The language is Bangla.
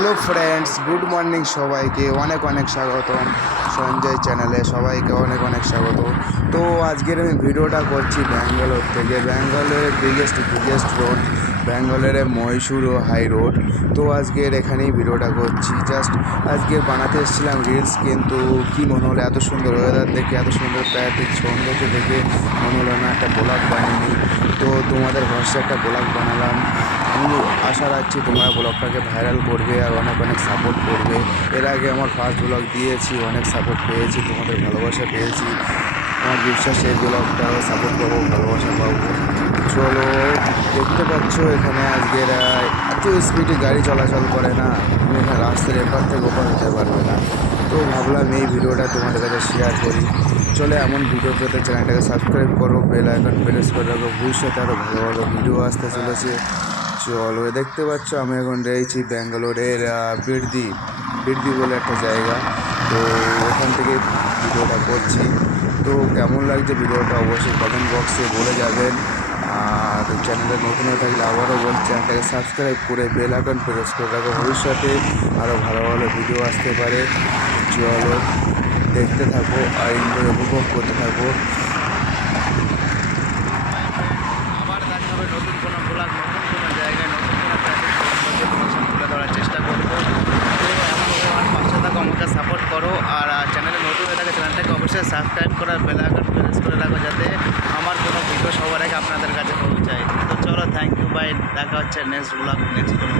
হ্যালো ফ্রেন্ডস গুড মর্নিং সবাইকে অনেক অনেক স্বাগতম। সঞ্জয় চ্যানেলে সবাইকে অনেক অনেক স্বাগত। তো আজকের আমি ভিডিওটা করছি ব্যাঙ্গালোর থেকে। ব্যাঙ্গালোরের বিগেস্ট বিগেস্ট রোড ব্যাঙ্গালোরের মহীশূর হাই রোড তো আজকের এখানেই ভিডিওটা করছি। জাস্ট আজকে বানাতে এসেছিলাম রিলস কিন্তু কি মনে হলো? এত সুন্দর ওয়েদার দেখে, এত সুন্দর প্রাকৃতিক সৌন্দর্য দেখে মনে হলো না, একটা ব্লগ বানিয়ে তো তোমাদের ভরসা একটা ব্লগ বানালাম। আমি আশা রাখছি তোমরা ব্লগটাকে ভাইরাল করবে আর অনেক অনেক সাপোর্ট করবে। এর আগে আমার ফার্স্ট ব্লগ দিয়েছি, অনেক সাপোর্ট পেয়েছি তোমাদের ভালোবাসা পেয়েছি। আমার বিশ্বাস এই ব্লগটাও সাপোর্ট পাবো ভালোবাসা পাবো। চলো দেখতে পাচ্ছ এখানে আজকের এত স্পিডে গাড়ি চলাচল করে না। তুমি এখানে রাস্তার এপার থেকে ওপার হতে পারবে না। তো ভাবলাম এই ভিডিওটা তোমাদের কাছে শেয়ার করি। চলে এমন ভিডিও পেতে চ্যানেলটাকে সাবস্ক্রাইব করো বেল আইকন প্রেস করে রাখো। ভবিষ্যতে আরও ভালো ভালো ভিডিও আসতে চলেছে। চলো দেখতে পাচ্ছ আমি এখন রয়েছি ব্যাঙ্গালোরের আহ, বিড়দি বিড়দি বলে একটা জায়গা। তো ওখান থেকে ভিডিওটা করছি। তো কেমন লাগছে ভিডিওটা অবশ্যই কমেন্ট বক্সে বলে যাবেন। আর চ্যানেলে নতুন হয়ে থাকলে আবারও বলছি চ্যানেলটাকে সাবস্ক্রাইব করে বেল আইকন প্রেস করে রাখো ভবিষ্যতে। আরও ভালো ভালো ভিডিও আসতে পারে। চলো দেখতে থাকো আর এনজয় উপভোগ করতে থাকো। আবার নতুন কোনো ব্লগ নতুন কোনো জায়গায় নতুন কোনো প্রাকৃতিক সৌন্দর্য তোমার সামনে তুলে ধরার চেষ্টা করব তো এমনভাবে আমার পাশে থাকো আমাকে সাপোর্ট করো আর চ্যানেলে নতুন হয়ে থাকে চ্যানেলটাকে অবশ্যই সাবস্ক্রাইব করার বেল আইকন প্রেস করে রাখো যাতে আমার কোনো ভিডিও সবার আগে আপনাদের কাছে পৌঁছায়। তো চলো থ্যাংক ইউ বাই দেখা হচ্ছে নেক্সট ব্লগ নেক্সট কোনো